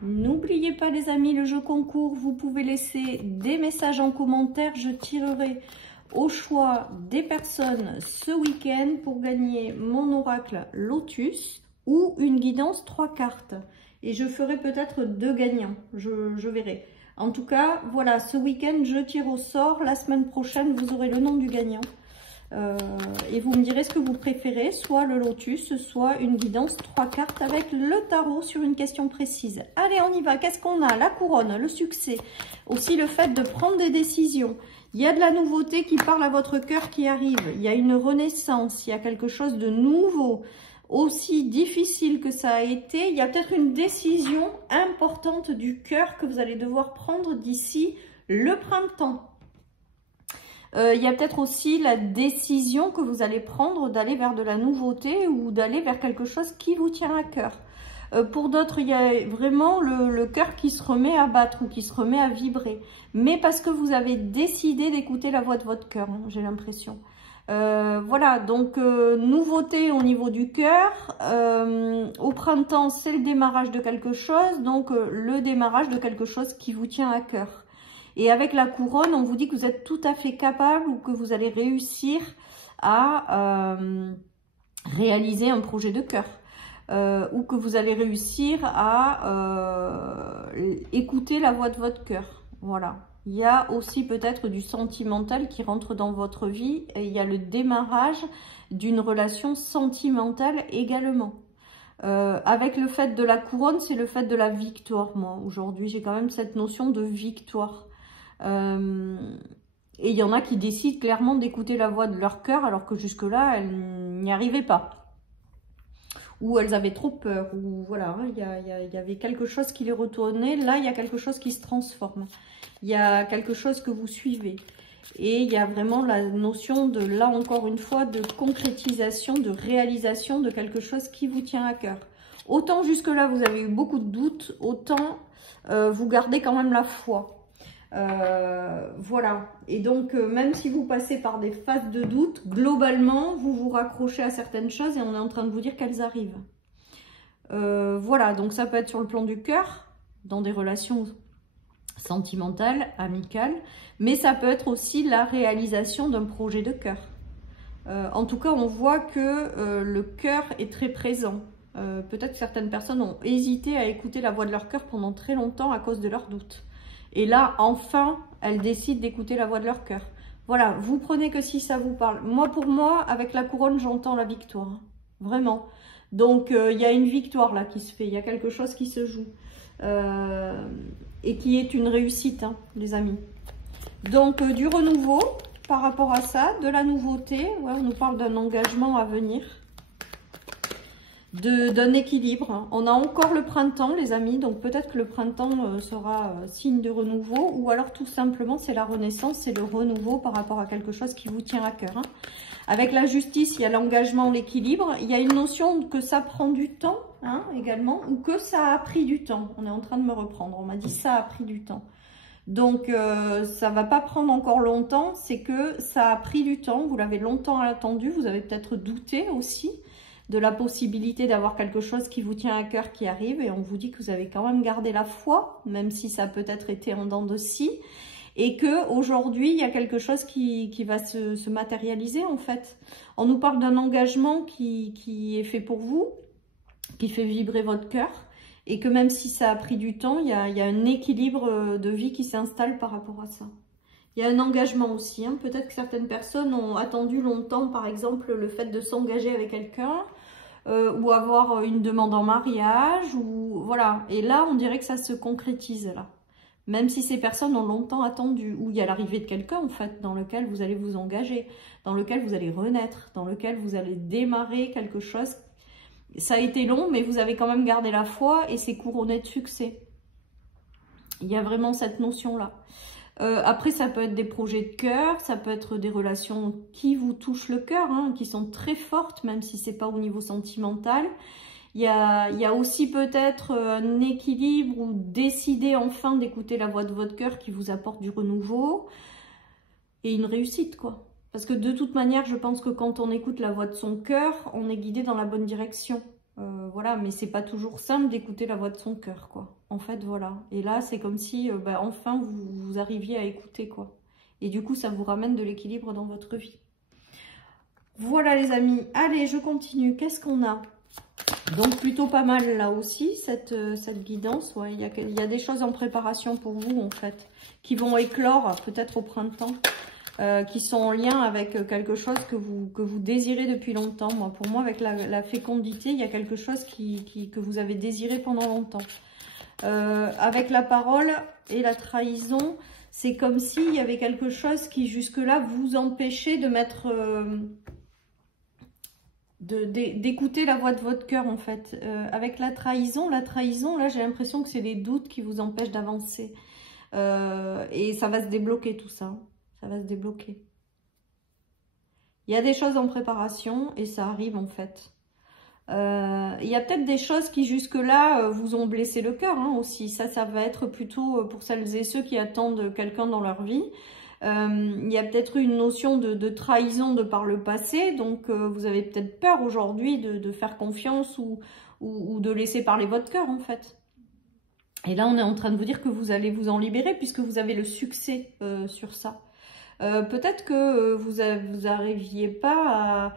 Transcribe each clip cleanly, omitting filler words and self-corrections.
N'oubliez pas les amis, le jeu concours, vous pouvez laisser des messages en commentaire. Je tirerai au choix des personnes ce week-end pour gagner mon oracle Lotus ou une guidance 3 cartes. Et je ferai peut-être 2 gagnants, je verrai. En tout cas, voilà, ce week-end, je tire au sort. La semaine prochaine, vous aurez le nom du gagnant. Et vous me direz ce que vous préférez, soit le Lotus, soit une guidance 3 cartes avec le tarot sur une question précise. Allez, on y va. Qu'est-ce qu'on a? La couronne, le succès, aussi le fait de prendre des décisions. Il y a de la nouveauté qui parle à votre cœur qui arrive. Il y a une renaissance, il y a quelque chose de nouveau. Aussi difficile que ça a été, il y a peut-être une décision importante du cœur que vous allez devoir prendre d'ici le printemps. Il y a peut-être aussi la décision que vous allez prendre d'aller vers de la nouveauté ou d'aller vers quelque chose qui vous tient à cœur. Pour d'autres, il y a vraiment le cœur qui se remet à battre ou qui se remet à vibrer. Mais parce que vous avez décidé d'écouter la voix de votre cœur, hein, j'ai l'impression. Voilà, donc nouveauté au niveau du cœur. Au printemps, c'est le démarrage de quelque chose, donc le démarrage de quelque chose qui vous tient à cœur. Et avec la couronne, on vous dit que vous êtes tout à fait capable ou que vous allez réussir à réaliser un projet de cœur. Ou que vous allez réussir à écouter la voix de votre cœur. Voilà. Il y a aussi peut-être du sentimental qui rentre dans votre vie. Et il y a le démarrage d'une relation sentimentale également. Avec le fait de la couronne, c'est le fait de la victoire. Moi, aujourd'hui, j'ai quand même cette notion de victoire. Et il y en a qui décident clairement d'écouter la voix de leur cœur alors que jusque-là, elles n'y arrivaient pas. Ou elles avaient trop peur, ou voilà, il y avait quelque chose qui les retournait. Là, il y a quelque chose qui se transforme. Il y a quelque chose que vous suivez. Et il y a vraiment la notion de, là encore une fois, de concrétisation, de réalisation de quelque chose qui vous tient à cœur. Autant jusque-là, vous avez eu beaucoup de doutes, autant vous gardez quand même la foi. Voilà, et donc même si vous passez par des phases de doute, globalement vous vous raccrochez à certaines choses et on est en train de vous dire qu'elles arrivent. Voilà, donc ça peut être sur le plan du cœur, dans des relations sentimentales, amicales, mais ça peut être aussi la réalisation d'un projet de cœur. En tout cas, on voit que le cœur est très présent. Peut-être que certaines personnes ont hésité à écouter la voix de leur cœur pendant très longtemps à cause de leurs doutes. Et là, enfin, elles décident d'écouter la voix de leur cœur. Voilà, vous prenez que si ça vous parle. Moi, pour moi, avec la couronne, j'entends la victoire. Vraiment. Donc, il y a une victoire là qui se fait. Il y a quelque chose qui se joue. Et qui est une réussite, hein, les amis. Donc, du renouveau par rapport à ça, de la nouveauté. Ouais, on nous parle d'un engagement à venir. D'un équilibre. On a encore le printemps, les amis, donc peut-être que le printemps sera signe de renouveau, ou alors tout simplement c'est la renaissance, c'est le renouveau par rapport à quelque chose qui vous tient à cœur. Hein. Avec la justice, il y a l'engagement, l'équilibre, il y a une notion que ça prend du temps, hein, également, ou que ça a pris du temps. On est en train de me reprendre, on m'a dit ça a pris du temps. Donc ça va pas prendre encore longtemps, c'est que ça a pris du temps, vous l'avez longtemps attendu, vous avez peut-être douté aussi de la possibilité d'avoir quelque chose qui vous tient à cœur qui arrive, et on vous dit que vous avez quand même gardé la foi, même si ça a peut-être été en dents de scie, et que aujourd'hui il y a quelque chose qui va se matérialiser en fait. On nous parle d'un engagement qui est fait pour vous, qui fait vibrer votre cœur, et que même si ça a pris du temps, il y a un équilibre de vie qui s'installe par rapport à ça. Il y a un engagement aussi, hein. Peut-être que certaines personnes ont attendu longtemps, par exemple, le fait de s'engager avec quelqu'un, ou avoir une demande en mariage, ou voilà. Et là, on dirait que ça se concrétise, là. Même si ces personnes ont longtemps attendu, ou il y a l'arrivée de quelqu'un, en fait, dans lequel vous allez vous engager, dans lequel vous allez renaître, dans lequel vous allez démarrer quelque chose. Ça a été long, mais vous avez quand même gardé la foi, et c'est couronné de succès. Il y a vraiment cette notion-là. Après, ça peut être des projets de cœur, ça peut être des relations qui vous touchent le cœur, hein, qui sont très fortes, même si c'est pas au niveau sentimental. Il y a aussi peut-être un équilibre ou décider enfin d'écouter la voix de votre cœur qui vous apporte du renouveau et une réussite, quoi. Parce que de toute manière, je pense que quand on écoute la voix de son cœur, on est guidé dans la bonne direction. Voilà, mais c'est pas toujours simple d'écouter la voix de son cœur, quoi. En fait, voilà. Et là, c'est comme si, enfin, vous arriviez à écouter, quoi. Et du coup, ça vous ramène de l'équilibre dans votre vie. Voilà, les amis. Allez, je continue. Qu'est-ce qu'on a? Donc, plutôt pas mal, là aussi, cette guidance. Ouais, il y a des choses en préparation pour vous, en fait, qui vont éclore, peut-être au printemps. Qui sont en lien avec quelque chose que vous désirez depuis longtemps. Moi, pour moi, avec la fécondité, il y a quelque chose que vous avez désiré pendant longtemps. Avec la parole et la trahison, c'est comme s'il y avait quelque chose qui jusque-là vous empêchait de mettre... d'écouter la voix de votre cœur, en fait. Avec la trahison, là, j'ai l'impression que c'est des doutes qui vous empêchent d'avancer. Et ça va se débloquer tout ça. Ça va se débloquer. Il y a des choses en préparation et ça arrive en fait. Il y a peut-être des choses qui jusque-là vous ont blessé le cœur aussi. Ça va être plutôt pour celles et ceux qui attendent quelqu'un dans leur vie. Il y a peut-être une notion de trahison de par le passé. Donc vous avez peut-être peur aujourd'hui de faire confiance ou de laisser parler votre cœur en fait. Et là on est en train de vous dire que vous allez vous en libérer puisque vous avez le succès sur ça. Peut-être que vous n'arriviez pas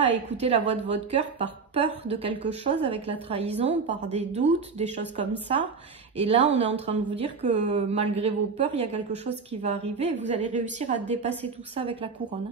à écouter la voix de votre cœur par peur de quelque chose avec la trahison, par des doutes, des choses comme ça. Et là, on est en train de vous dire que malgré vos peurs, il y a quelque chose qui va arriver et vous allez réussir à dépasser tout ça avec la couronne.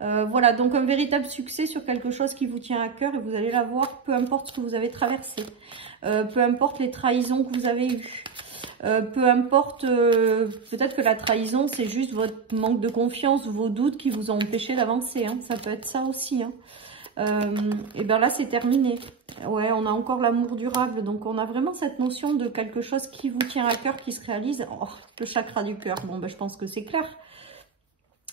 Voilà, donc un véritable succès sur quelque chose qui vous tient à cœur et vous allez l'avoir, peu importe ce que vous avez traversé, peu importe les trahisons que vous avez eues. Peu importe, peut-être que la trahison, c'est juste votre manque de confiance, vos doutes qui vous ont empêché d'avancer. Ça peut être ça aussi. Et bien là, c'est terminé. Ouais, on a encore l'amour durable. Donc, on a vraiment cette notion de quelque chose qui vous tient à cœur, qui se réalise. Oh, le chakra du cœur. Bon, ben, je pense que c'est clair.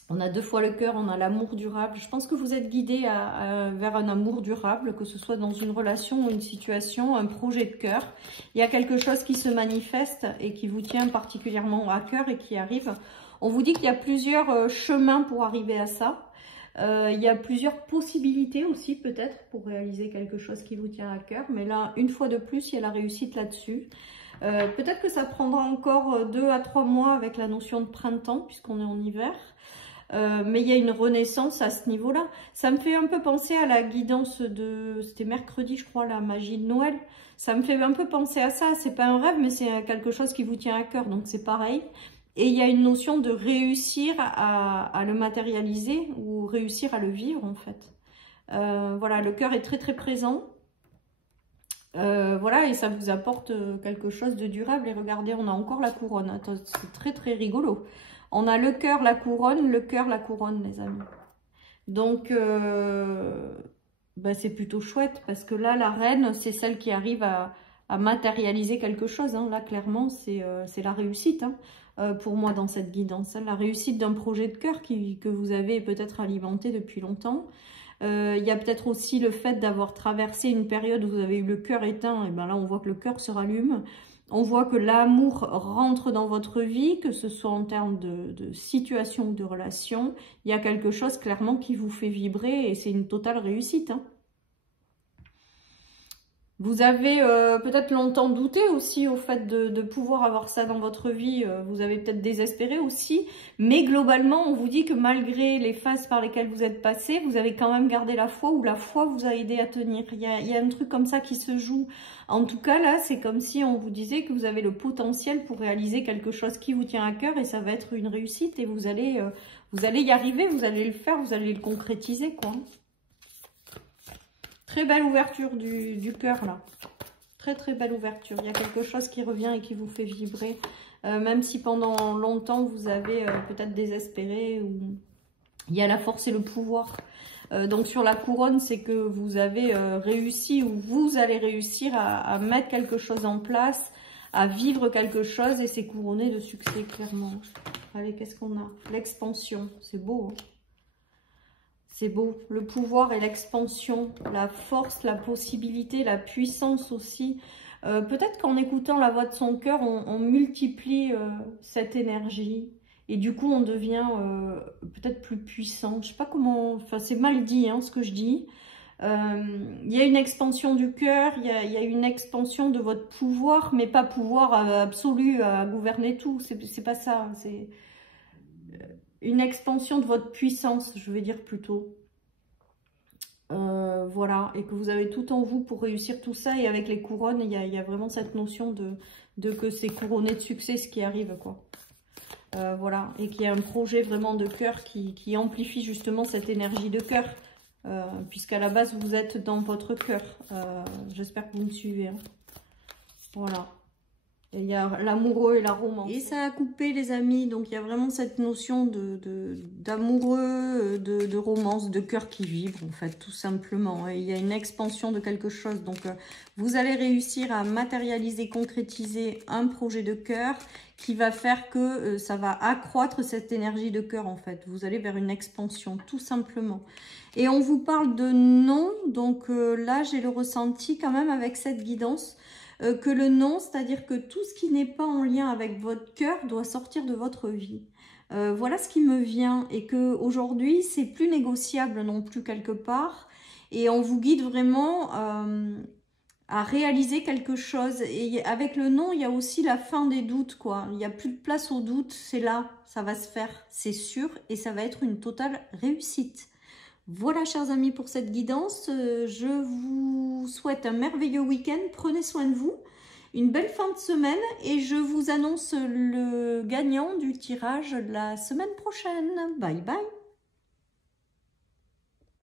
On a 2 fois le cœur, on a l'amour durable. Je pense que vous êtes guidé vers un amour durable, que ce soit dans une relation ou une situation, un projet de cœur. Il y a quelque chose qui se manifeste et qui vous tient particulièrement à cœur et qui arrive. On vous dit qu'il y a plusieurs chemins pour arriver à ça. Il y a plusieurs possibilités aussi peut-être pour réaliser quelque chose qui vous tient à cœur. Mais là, une fois de plus, il y a la réussite là-dessus. Peut-être que ça prendra encore 2 à 3 mois avec la notion de printemps puisqu'on est en hiver. Mais il y a une renaissance à ce niveau-là. Ça me fait un peu penser à la guidance de... C'était mercredi, je crois, la magie de Noël. Ça me fait un peu penser à ça. C'est pas un rêve, mais c'est quelque chose qui vous tient à cœur. Donc, c'est pareil. Et il y a une notion de réussir à le matérialiser ou réussir à le vivre, en fait. Voilà, le cœur est très, très présent. Voilà, et ça vous apporte quelque chose de durable. Et regardez, on a encore la couronne. C'est très, très rigolo. On a le cœur, la couronne, les amis. Donc, c'est plutôt chouette parce que là, la reine, c'est celle qui arrive à matérialiser quelque chose. Là, clairement, c'est la réussite pour moi dans cette guidance. La réussite d'un projet de cœur que vous avez peut-être alimenté depuis longtemps. Il y a peut-être aussi le fait d'avoir traversé une période où vous avez eu le cœur éteint. Et bien là, on voit que le cœur se rallume. On voit que l'amour rentre dans votre vie, que ce soit en termes de situation ou de relation. Il y a quelque chose clairement qui vous fait vibrer et c'est une totale réussite. Vous avez peut-être longtemps douté aussi au fait de pouvoir avoir ça dans votre vie. Vous avez peut-être désespéré aussi. Mais globalement, on vous dit que malgré les phases par lesquelles vous êtes passé, vous avez quand même gardé la foi ou la foi vous a aidé à tenir. Il y a un truc comme ça qui se joue. En tout cas, là, c'est comme si on vous disait que vous avez le potentiel pour réaliser quelque chose qui vous tient à cœur et ça va être une réussite et vous allez y arriver, vous allez le faire, vous allez le concrétiser, quoi. Très belle ouverture du cœur, là. Très, très belle ouverture. Il y a quelque chose qui revient et qui vous fait vibrer. Même si pendant longtemps, vous avez peut-être désespéré. Ou... Il y a la force et le pouvoir. Donc, sur la couronne, c'est que vous avez réussi ou vous allez réussir à mettre quelque chose en place, à vivre quelque chose. Et c'est couronné de succès, clairement. Allez, qu'est-ce qu'on a? L'expansion. C'est beau, hein? C'est beau, le pouvoir et l'expansion, la force, la possibilité, la puissance aussi. Peut-être qu'en écoutant la voix de son cœur, on multiplie cette énergie. Et du coup, on devient peut-être plus puissant. Je sais pas comment... Enfin, c'est mal dit ce que je dis. Il y a une expansion du cœur, il y a une expansion de votre pouvoir, mais pas pouvoir absolu à gouverner tout, c'est pas ça, c'est une expansion de votre puissance, je vais dire plutôt. Voilà, et que vous avez tout en vous pour réussir tout ça, et avec les couronnes, il y a vraiment cette notion de que c'est couronné de succès ce qui arrive, quoi. Voilà, et qu'il y a un projet vraiment de cœur qui amplifie justement cette énergie de cœur, puisqu'à la base vous êtes dans votre cœur. J'espère que vous me suivez, hein. Voilà. Et il y a l'amoureux et la romance. Et ça a coupé, les amis, donc il y a vraiment cette notion d'amoureux, de romance, de cœur qui vibre, en fait, tout simplement. Et il y a une expansion de quelque chose, donc vous allez réussir à matérialiser, concrétiser un projet de cœur qui va faire que ça va accroître cette énergie de cœur, en fait. Vous allez vers une expansion, tout simplement. Et on vous parle de non, donc là, j'ai le ressenti quand même avec cette guidance, que le non, c'est-à-dire que tout ce qui n'est pas en lien avec votre cœur doit sortir de votre vie. Voilà ce qui me vient, et que aujourd'hui c'est plus négociable non plus quelque part, et on vous guide vraiment à réaliser quelque chose. Et avec le non, il y a aussi la fin des doutes, quoi. Il n'y a plus de place aux doutes, c'est là, ça va se faire, c'est sûr, et ça va être une totale réussite. Voilà, chers amis, pour cette guidance. Je vous souhaite un merveilleux week-end. Prenez soin de vous. Une belle fin de semaine. Et je vous annonce le gagnant du tirage la semaine prochaine. Bye bye.